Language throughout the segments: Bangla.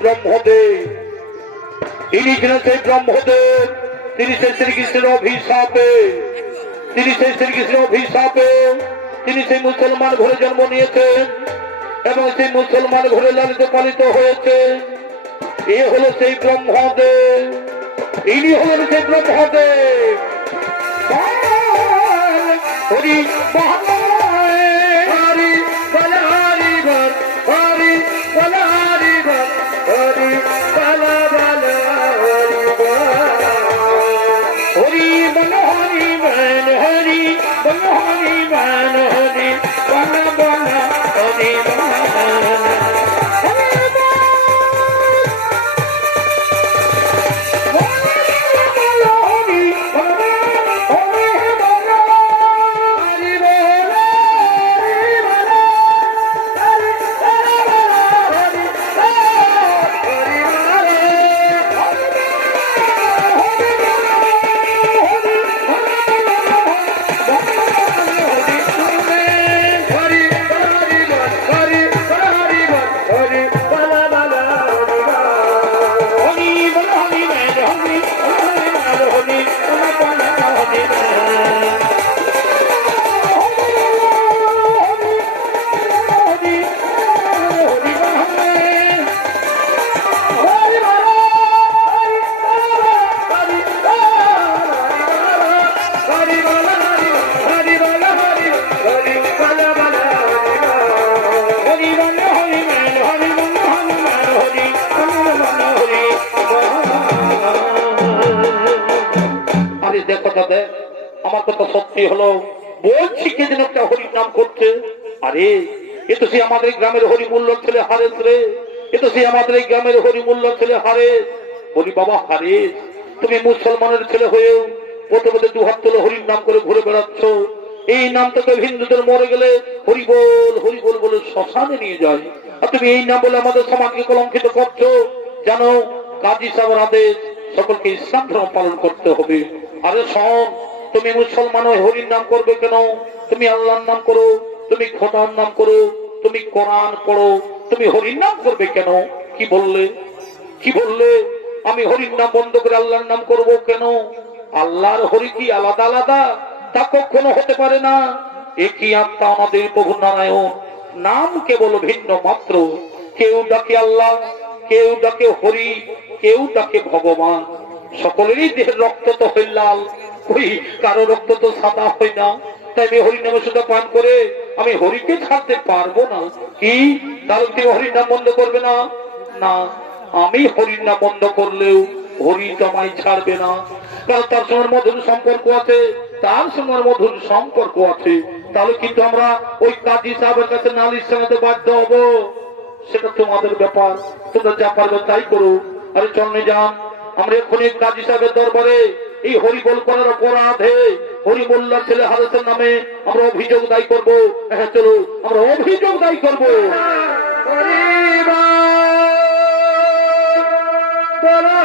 ব্রহ্মদেব। তিনি ছিলেন সেই ব্রহ্মদেব, তিনি সেই শ্রীকৃষ্ণের অভিশাপে। তিনি সেই শ্রীকৃষ্ণের অভিশাপে। তিনি সেই মুসলমান ঘরে জন্ম নিয়েছেন এবং সেই মুসলমান ঘরে লালিত পালিত হয়েছে। এ হলো সেই ব্রহ্মদেব। ইনি হলেন সেই ব্রহ্মদেব। হরি হরি হরি বল হরি বল হরি বল হরি বল গ্রামের হরিমূল্য ছেলে হারেস রে। এ সে আমাদের এই গ্রামের হরিমূল্য ছেলে হারে। বলি, বাবা, হারে। তুমি মুসলমানের ছেলে হয়েও পথে দু হাত তুলে হরির নাম করে ঘুরে বেড়াচ্ছ। এই নামটা তো হিন্দুদের মরে গেলে হরিবোল হরিবোল বলে শ্মশানে নিয়ে যায়। আর তুমি এই নাম বলে আমাদের সমাজকে কলঙ্কিত করছ। জানো, কাজী সাহেবের আদেশ, সকলকে ইসলাম ধর্ম পালন করতে হবে। আরে শোন, তুমি মুসলমান হরির নাম করবে কেন? তুমি আল্লাহর নাম করো, তুমি খোদার নাম করো। তুমি কোরআন পড়ো, তুমি হরির নাম করবে কেন? কি বললে? কি বললে? আমি হরির নাম বন্ধ করে আল্লাহর নাম করব কেন? আল্লাহর হরি কি আলাদা আলাদা? তা কখনো হতে পারে না। একই আত্মা আমাদের প্রভু নারায়ণ? নাম কেবল ভিন্ন মাত্র। কেউ ডাকে আল্লাহ, কেউ ডাকে হরি, কেউ ডাকে ভগবান। সকলেরই দেহের রক্ত তো হয় লাল ওই কারও রক্ত তো সাদা হয় না? তাই হরি নামে শুধু পান করে আমি হরিকে ছাড়তে পারব না। কি? তাহলে তুমি হরির নাম বন্ধ করবে না? না, আমি হরির নাম বন্ধ করলেও হরি তো আমায় ছাড়বে না। কারণ তার সঙ্গে মধুর সম্পর্ক আছে, তার সঙ্গে মধুর সম্পর্ক আছে। তাহলে কিন্তু আমরা ওই কাজী সাহেবের কাছে নালিশ জানাতে বাধ্য হব। সেটা তোমাদের ব্যাপার, তোমরা যা পারবে তাই করো। আরে চলনে যান আমরা এক্ষুনি কাজী সাহেবের দরবারে এই হরি হরিবল করার অপরাধে হরিবল্লা ছেলে হারেসের নামে আমরা অভিযোগ দায়ী করব। হ্যাঁ চলো, আমরা অভিযোগ দায়ী করব। এদিকে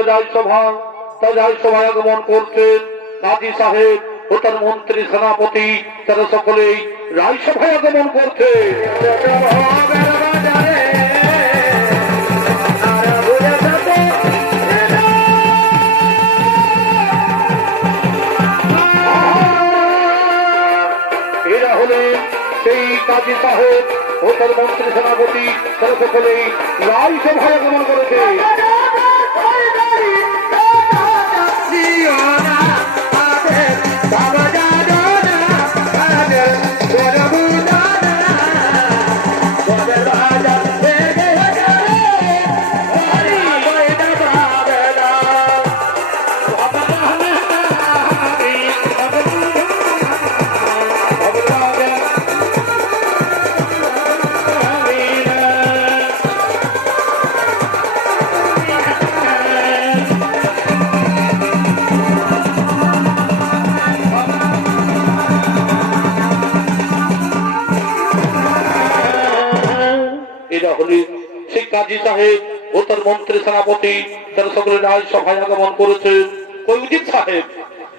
সাহেবের রাজসভা তার রাজসভায় আগমন করছেন কাজী সাহেব ও তার মন্ত্রী, সেনাপতি, তারা সকলেই রাজসভায় আগমন করছে এরা হলেন সেই কাজী সাহেব ও তার মন্ত্রী, সেনাপতি, তারা সকলেই রাজসভায় আগমন করেছে। কাজী সাহেব ও তার মন্ত্রী সেনাপতি তারা সকলে রায় সভায় আগমন করেছে। উজিত সাহেব?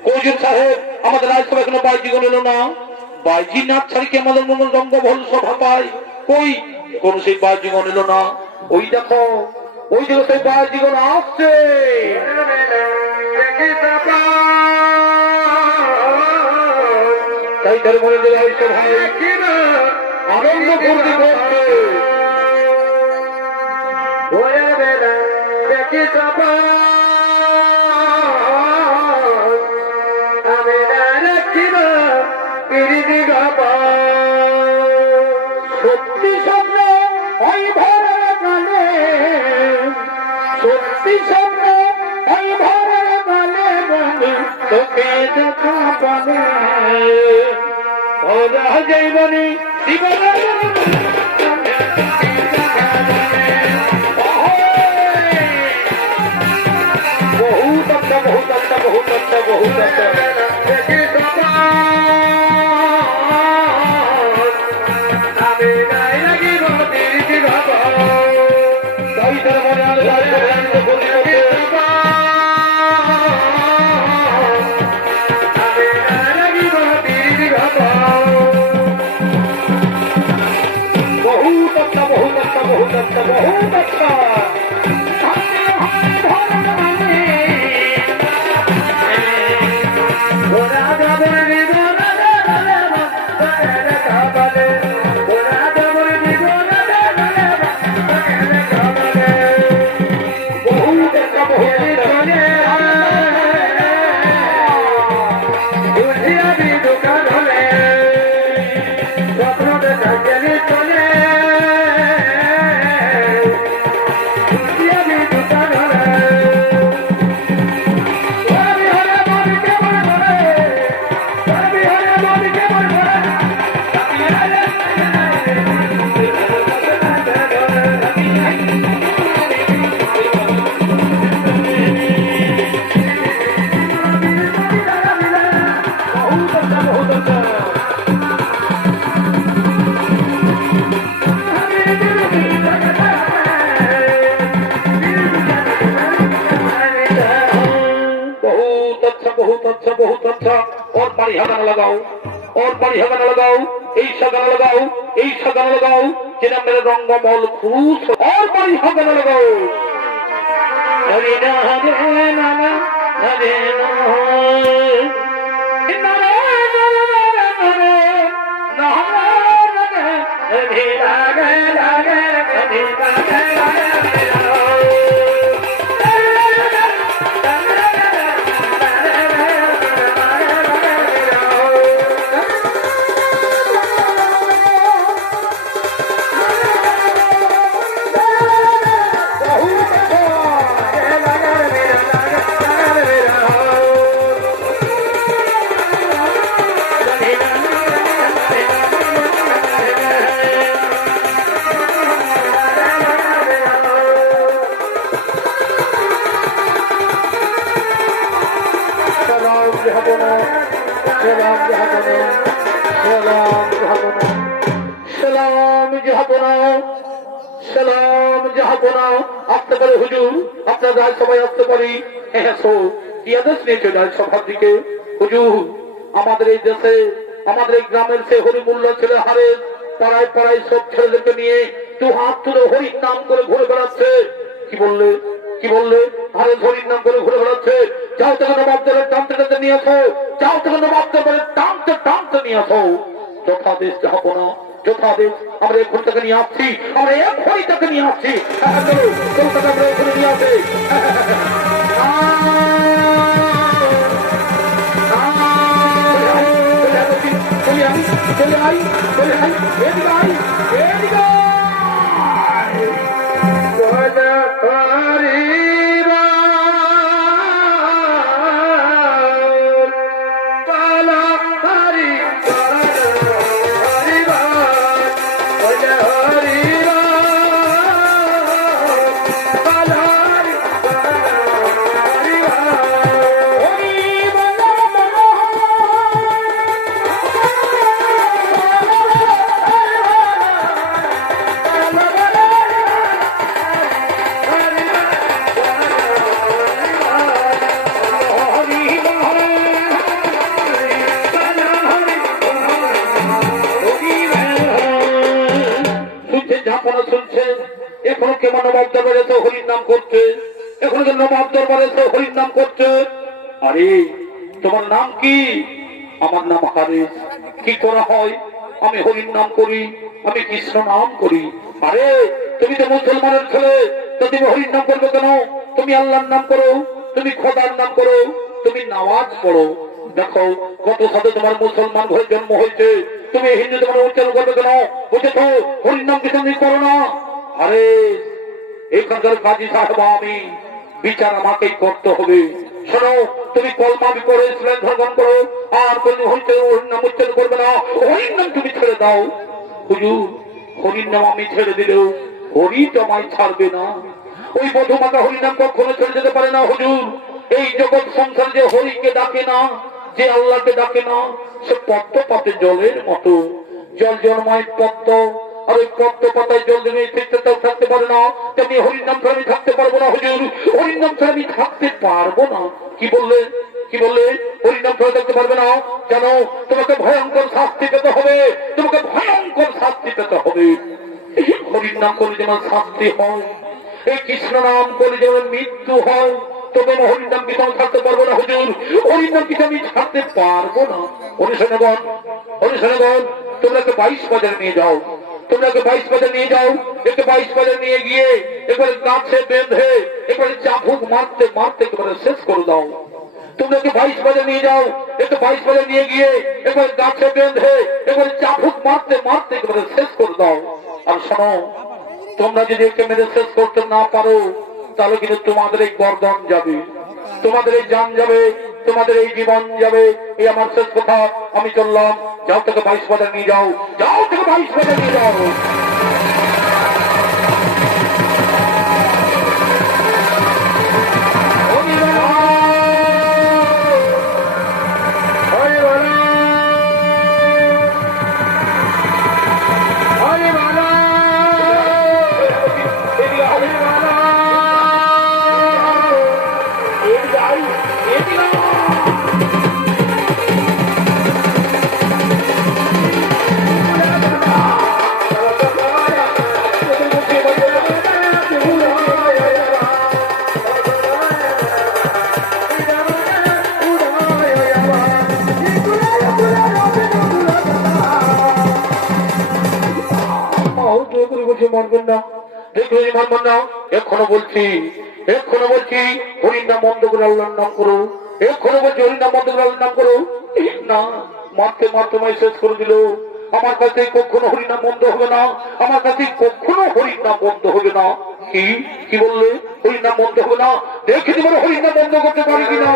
কই সাহেব, আমাদের রাজসভা এখনও বাইজি গণিল না? বাইজি নাচ ছাড়ি কি আমাদের মঙ্গল রঙ্গভল সভা পায়? কই? কোন সেই বাইজি গণিল না। ওই দেখো ওই দেখো সেই বাইজি গণ আসছে। তাই তার মনে ওরে বেদন দেখি আমি না রাখিব পিড়িতি গপ সত্যি স্বপ্ন ওই ভর কালে সত্যি স্বপ্ন ওই ভর কালে বলি তোকে দেখা পাবে ও রাহ যাইবনি জীবন Yeah. लगाओ और बढ़िया गाना लगाओ ऐसा गाना लगाओ ऐसा गाना लगाओ जिन्हें मेरे रंग मौल खुश हो। और बढ़िया गाना लगाओ हरे ना हरे ना ना हरे ना हरे ना रे ना পারি। হ্যাঁ সো কি আদেশ নিয়েছে রাজ সভার দিকে। হুজুর আমাদের এই দেশে আমাদের এই গ্রামের সে হরিমূল্য ছেলে হারে পাড়ায় পাড়ায় সব ছেলেদেরকে নিয়ে দু হাত তুলে হরির নাম করে ঘুরে বেড়াচ্ছে। কি বললে? কি বললে? আরে হরির নাম করে ঘুরে বেড়াচ্ছে। যাও থেকে নবাবদের টানতে টানতে নিয়ে আসো। যাও থেকে নবাবদের বলে টানতে টানতে নিয়ে আসো। যথাদেশ যাহাপনা যথাদেশ আমরা এক্ষুনি তাকে নিয়ে আসছি। আমরা এক্ষুনি তাকে নিয়ে আসছি। হ্যাঁ, হ্যাঁ, চলো। চলো তাকে আমরা এক্ষুনি নিয়ে আসি। ahí, ahí, ahí, ahí, ahí, ahí, ahí, ahí, ahí, ahí, ahí, ahí, নাম করছে। এখনও যে নবাব দরবারে এসে হরির নাম করছে। আরে, তোমার নাম কি? আমার নাম হারেস। কি করা হয়? আমি হরির নাম করি, আমি কৃষ্ণ নাম করি। আরে, তুমি তো মুসলমানের ছেলে, তো তুমি হরির নাম করবে কেন? তুমি আল্লাহর নাম করো, তুমি খোদার নাম করো, তুমি নামাজ পড়ো। দেখো, কত সাথে তোমার মুসলমান ঘরে জন্ম হয়েছে। তুমি হিন্দু তোমার উচ্চারণ করবে কেন? বুঝেছ হরির নাম কিছু করো না। আরে এখানকার কাজী সাহেব, আমি বিচার আমাকেই করতে হবে। শোনো, তুমি কলমা করে ধর্ম করো, আর কোন হইতে নাম উচ্চারণ করবে না হরির নাম তুমি ছেড়ে দাও। হুজুর, হরির নাম আমি ছেড়ে দিলেও হরি তোমায় ছাড়বে না। ওই মধুমাতা হরিনাম কখনো ছেড়ে যেতে পারে না, হুজুর। এই জগৎ সংসার যে হরিকে ডাকে না, যে আল্লাহকে ডাকে না, সে পদ্ম পাতে জলের মতো। জল জন্মায় পদ্ম আর ওই পদ্ম পাতায় জল থাকতে পারে না। তেমনি হরিনাম আমি থাকতে পারব না হুজুর। হরিনাম আমি থাকতে পারব না। কি বললে? কি বললে? হরিনাম ছাড়া থাকতে পারবে না। জানো তোমাকে ভয়ঙ্কর শাস্তি পেতে হবে। তোমাকে ভয়ঙ্কর শাস্তি পেতে হবে। হরির করে যেমন শাস্তি হয়, এই কৃষ্ণ নাম করে যেমন মৃত্যু হয়, তবে আমি হরির আমি ছাড়তে পারব না হুজুর? হরির নাম কিছু আমি ছাড়তে পারব না? অনুসরণগণ অনুসরণগণ তোমরা বাইশ বাজার নিয়ে যাও। তোমরা বাইশ বাজার নিয়ে যাও। একটা বাইশ বাজার নিয়ে গিয়ে এবারে গাছে বেঁধে এবারে চাবুক মারতে মারতে একেবারে শেষ করে দাও। নিয়ে যাও। বাজে নিয়ে গিয়ে এবার বেঁধে এবার মারতে মারতে একেবারে শেষ করে দাও। আর শোনো, তোমরা যদি একে মেরে শেষ করতে না পারো, তাহলে কিন্তু তোমাদের এই গর্দন যাবে। তোমাদের এই যান যাবে। তোমাদের এই জীবন যাবে, এই আমার শেষ কথা। আমি চললাম যাও থেকে বাইশ বাজার নিয়ে যাও যাও থেকে বাইশ বাজার নিয়ে যাও। বলছি এক্ষণে বলছি, হরির নাম বন্ধ করে আল্লাহর নাম করো। এক্ষণে বলছি, হরির নাম বন্ধ করে আল্লাহর নাম করো। না, মারতে মারতে মাই শেষ করে দিল। আমার কাছে কখনো হরির বন্ধ হবে না। আমার কাছে কখনো হরির বন্ধ হবে না। কি? কি বললে? হরিনাম বন্ধ হবে না? দেখে তোমার হরির বন্ধ করতে পারি কিনা?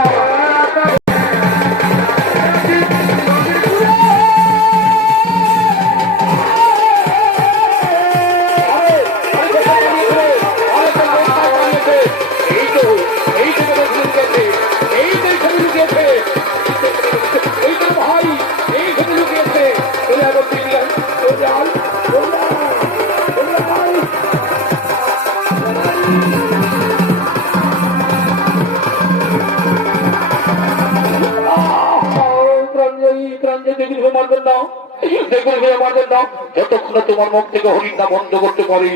যতক্ষণ তোমার মুখ থেকে হরিণা বন্ধ করতে পারি।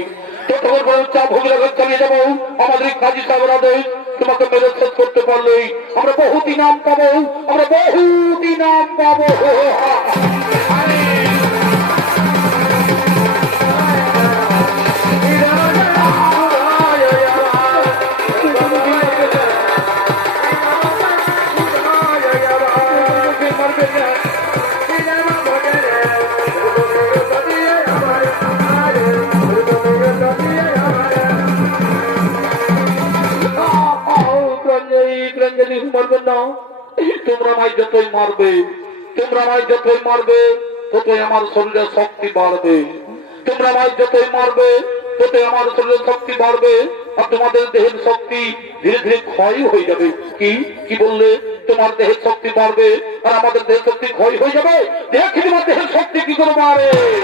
চালিয়ে যাব। আমাদের তোমাকে করতে পারলেই আমরা বহুদিন পাবো। আমরা বহুদিন নাম পাবো। তোমরা আমায় যতই মারবে, তোমরা আমায় যতই মারবে ততই আমার শরীরে শক্তি বাড়বে। তোমরা আমায় যতই মারবে ততই আমার শরীরে শক্তি বাড়বে আর তোমাদের দেহের শক্তি ধীরে ধীরে ক্ষয় হয়ে যাবে। কি? কি বললে? তোমার দেহের শক্তি বাড়বে আর আমাদের দেহের শক্তি ক্ষয় হয়ে যাবে? দেখি তোমার দেহের শক্তি কি করে বাড়ে।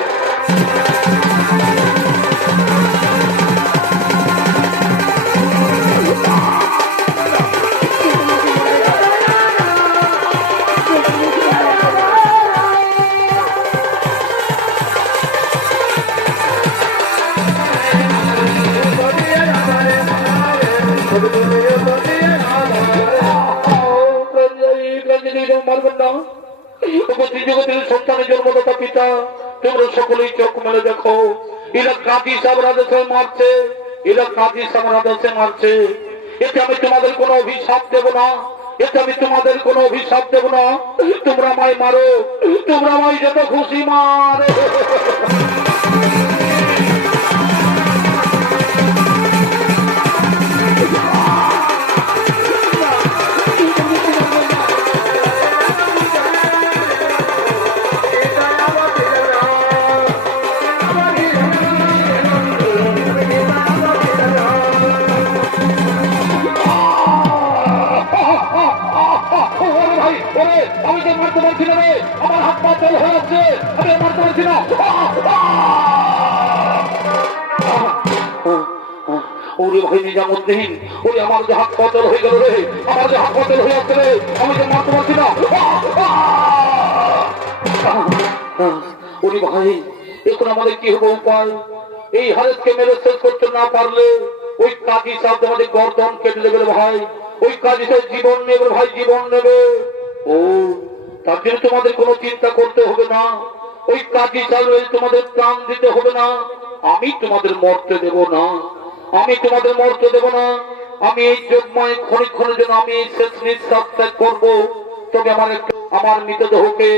কাঁদি সাবরা দেশে মারছে, এরা কাঁদি সাবরা দেশে মারছে। এতে আমি তোমাদের কোনো অভিশাপ দেব না, এতে আমি তোমাদের কোনো অভিশাপ দেব না। তোমরা আমায় মারো, তোমরা আমায় যত খুশি মারো। উপায় এই হারেসকে মেরে শেষ করতে না পারলে ওই কাজী সাহেব আমাদের গর্দন কেটে দেবে ভাই। ওই কাজী সাহেব জীবন নেবে ভাই, জীবন নেবে। ও, তার জন্য তোমাদের কোনো চিন্তা করতে হবে না। ওই কাজী সাহেব তোমাদের প্রাণ দিতে হবে না। আমি তোমাদের মরতে দেব না। আমি তোমাদের মরতে দেব না। আমি এই যোগময় ক্ষণিক্ষণের জন্য আমি এই শেষ নিঃশ্বাস ত্যাগ করব। তবে আমার আমার মৃতদেহকে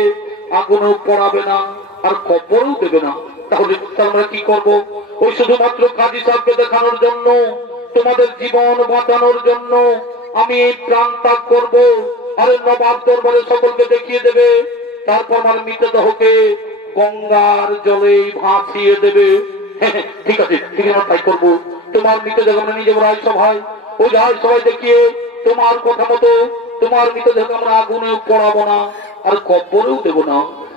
আগুনও পড়াবে না, আর কবরও দেবে না। তাহলে আমরা কি করব? ওই শুধুমাত্র কাজী সাহেবকে দেখানোর জন্য, তোমাদের জীবন বাঁচানোর জন্য আমি এই প্রাণ ত্যাগ করব, আরে নবাব দরবারে সকলকে দেখিয়ে দেবে, তারপর আমার মৃতদেহকে গঙ্গার জলে ভাসিয়ে দেবে। ঠিক আছে ঠিক আছে তাই করব। তোমার মৃতদেহ আমরা নিজে রায় সভায় ওই রায় সভায় দেখিয়ে তোমার কথা মতো তোমার মৃতদেহ আমরা আগুনেও পড়াবো না, আর কব্বরেও দেবো না।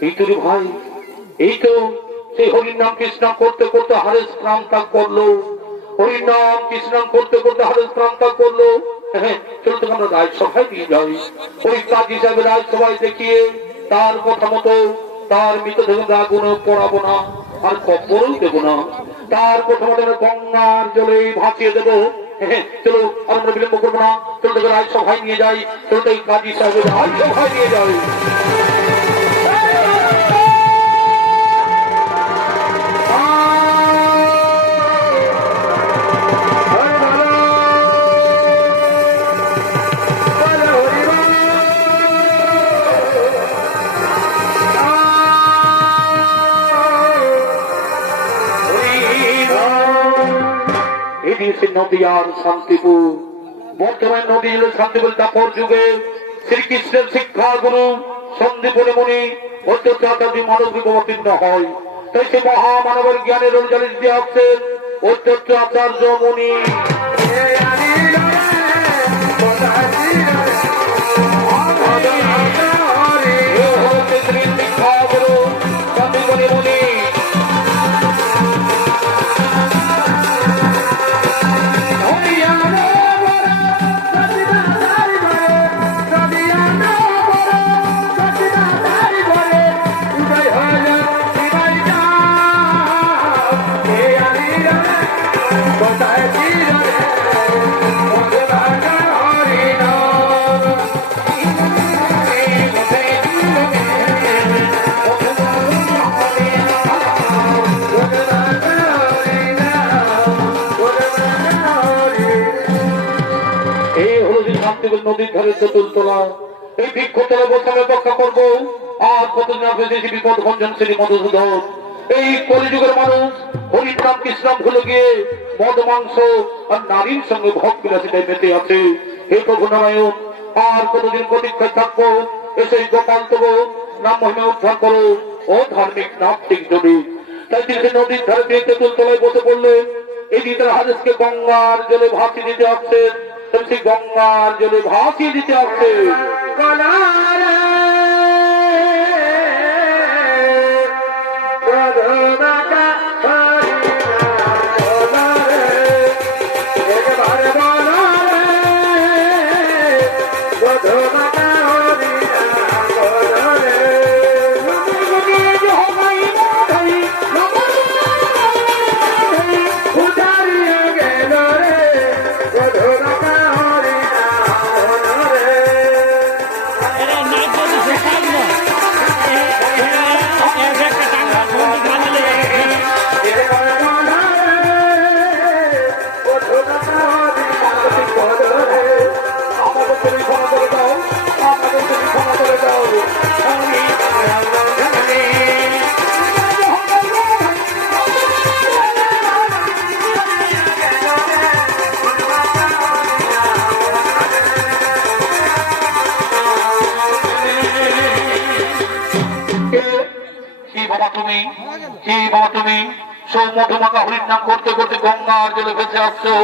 এই তো ভাই এই তো সেই হরির কৃষ্ণ করতে করতে হারেস প্রাণ ত্যাগ করল। হরির কৃষ্ণ করতে করতে হারেস প্রাণ ত্যাগ করল। হ্যাঁ, চলো তো আমরা রাজসভায় নিয়ে যাই। ওই কাজ হিসাবে রাজসভায় দেখিয়ে তার কথা মতো তার মৃতদেহ আগুনে পড়াবো না আর কবরও দেবো না। তার কথা মতো গঙ্গার জলে ভাসিয়ে দেবো। হ্যাঁ, চলো আমরা করব না। চলো তোকে রাজসভায় নিয়ে যাই। চলো তো এই কাজ হিসাবে রাজসভায় নিয়ে যাই। শান্তিপুর। বর্তমান নদী হল শান্তিপুর যুগে শ্রীকৃষ্ণের শিক্ষা গুরু সন্দীপুর মুনি অত্যাচারী মানব অবতীর্ণ হয়। তাই সে মহামানবের জ্ঞানের অনুযায়ী দিয়ে আসছেন অত্যত্য আচার্য মুনি। হলো নদীর ধারে চতুর্তলা এই বৃক্ষতলা বসে আমি অপেক্ষা করব। আর কতদিন যে বিপদ ভঞ্জন শ্রী মধুসূদন, এই কলিযুগের মানুষ হরিনাম কৃষ্ণাম ভুলে গিয়ে মদ, মাংস আর নারীর সঙ্গে ভোগ বিলাসিতায় মেতে আছে। হে প্রভু নারায়ণ, আর কতদিন প্রতীক্ষায় থাকব? এসে গোপাল তবু নাম মহিমা উদ্ধার করো। ও ধার্মিক নাস্তিক যদি। তাই তিনি নদীর ধারে তেঁতুল তলায় বসে পড়লেন, এই তার হাদিসকে গঙ্গার জলে ভাসিয়ে দিতে আসছেন। সেই গঙ্গার জলে ভাসিয়ে দিতে আসছে এরা বাবা তুমি, কি বাবা তুমি? সৌ মধুমাকা হরির নাম করতে করতে গঙ্গার জলে ভেসে আসছো।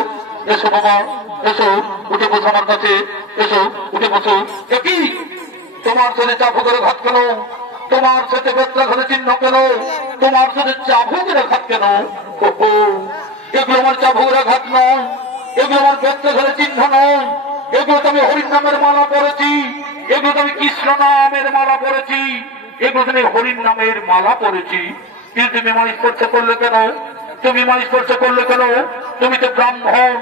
এসো বাবা, এসো, উঠে বসো আমার কাছে। এসো, উঠে বসো। এ কি? তোমার সাথে চাপুকের ঘাত কেন তোমার সাথে বেত্রা ঘরে চিহ্ন কেন তোমার সাথে চাবুকের ঘাত কেন এগুলো আমার চাবুকের ঘাত নয়? এগুলো আমার বেত্রা ঘরে চিহ্ন নয়? এগুলো তো আমি হরির নামের মালা পড়েছি এগুলো তো আমি কৃষ্ণ নামের মালা পড়েছি তুমি হরির নামের মালা পড়েছি তুমি আমার স্পর্শ করলে কেন? তুমি আমার স্পর্শ করলে কেন? তুমি তো ব্রাহ্মণ,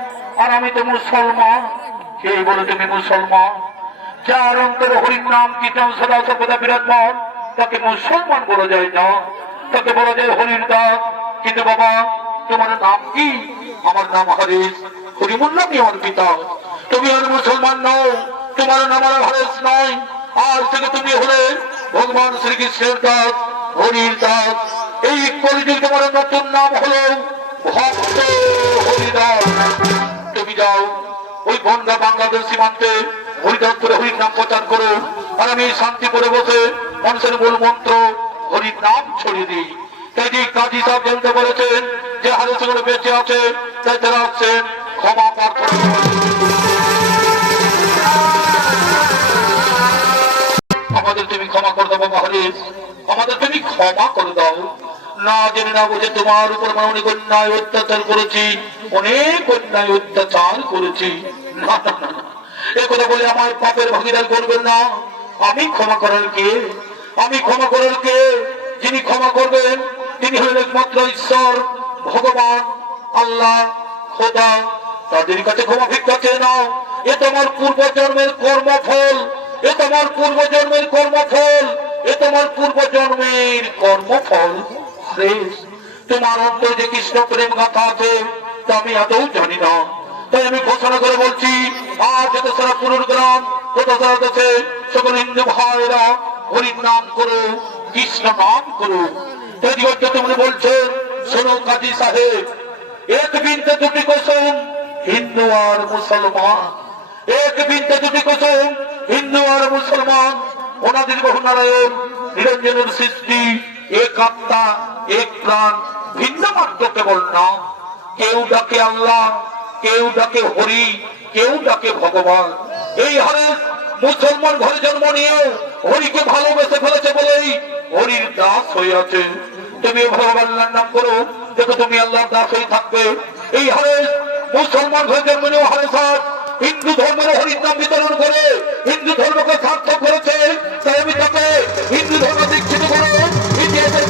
আর আমি তো মুসলমান। কে বলে তুমি মুসলমান? যার অন্তরে হরির নাম কীর্তন সদা সর্বদা বিরাজমান? তাকে মুসলমান বলা যায় না। তাকে বলা যায় হরির দাস কিন্তু বাবা, তোমার নাম কি? আমার নাম হরিশ হরিমুল্লামই আমার পিতা। তুমি আর মুসলমান নও, তোমার নাম আর হরেশ নয় আর থেকে তুমি হলে ভগবান শ্রীকৃষ্ণের দাস হরির দাস এই কলিযুগ তোমার নতুন নাম হলো ভক্ত হরিদাস। তুমি যাও, ওই বনগা বাংলাদেশ সীমান্তে হরিদাসপুরে হরির নাম প্রচার করো, আর আমি শান্তি করে বসে মানুষের মূল মন্ত্র হরির নাম ছড়িয়ে দিই। তাই কাজী সাহেব জানতে বলেছেন, যে সেগুলো বেঁচে আছে, তাই তারা আসছেন ক্ষমা প্রার্থনা। ক্ষমা করে দাও বাবা হরিশ আমাদের তুমি ক্ষমা করে দাও। না জেনে না বুঝে তোমার উপর অনেক অন্যায় অত্যাচার করেছি, অনেক অন্যায় অত্যাচার করেছি। এ কথা বলে আমার পাপের ভাগিদার করবেন না। আমি ক্ষমা করার কে? আমি ক্ষমা করার কে? যিনি ক্ষমা করবেন, তিনি হলেন একমাত্র ঈশ্বর, ভগবান, আল্লাহ, খোদা। তাদের কাছে ক্ষমা ভিক্ষা চেয়ে নাও। এ তোমার পূর্ব জন্মের কর্মফল। এ তোমার পূর্ব জন্মের কর্মফল, এ তোমার পূর্ব জন্মের কর্মফল শেষ। তোমার অন্তরে যে কৃষ্ণ প্রেম গাথা আছে, তা আমি আদৌ জানি না। তাই আমি ঘোষণা করে বলছি, আজ যত সারা পুরুর গ্রাম যত সারা দেশে সকল হিন্দু ভাইরা হরির নাম করো, কৃষ্ণ নাম করো। তৈরি হচ্ছে তুমি বলছেন শোনো কাজী সাহেব, এক বিনতে দুটি কুসুম, হিন্দু আর মুসলমান। এক বিনতে দুটি কুসুম আর মুসলমান ওনাদের নারায়ণ নিরঞ্জনের সৃষ্টি, এক আত্মা, এক প্রাণ, ভিন্ন মাত্র কেবল নাম। কেউ ডাকে আল্লাহ, কেউ ডাকে হরি, কেউ ডাকে ভগবান। এই হারে মুসলমান ঘরে জন্ম নিয়েও হরিকে ভালোবেসে ফেলেছে বলেই হরির দাস হয়ে আছে। তুমি ভগবানের নাম করো, দেখো তুমি আল্লাহর দাস হয়ে থাকবে। এই হারে মুসলমান ঘরে জন্ম নিয়েও হারে সাথ হিন্দু ধর্মের হরিনাম বিতরণ করে, হিন্দু ধর্মকে সার্থক করেছে, তাই আমি তাকে হিন্দু ধর্ম দীক্ষিত করে, ইতিহাসের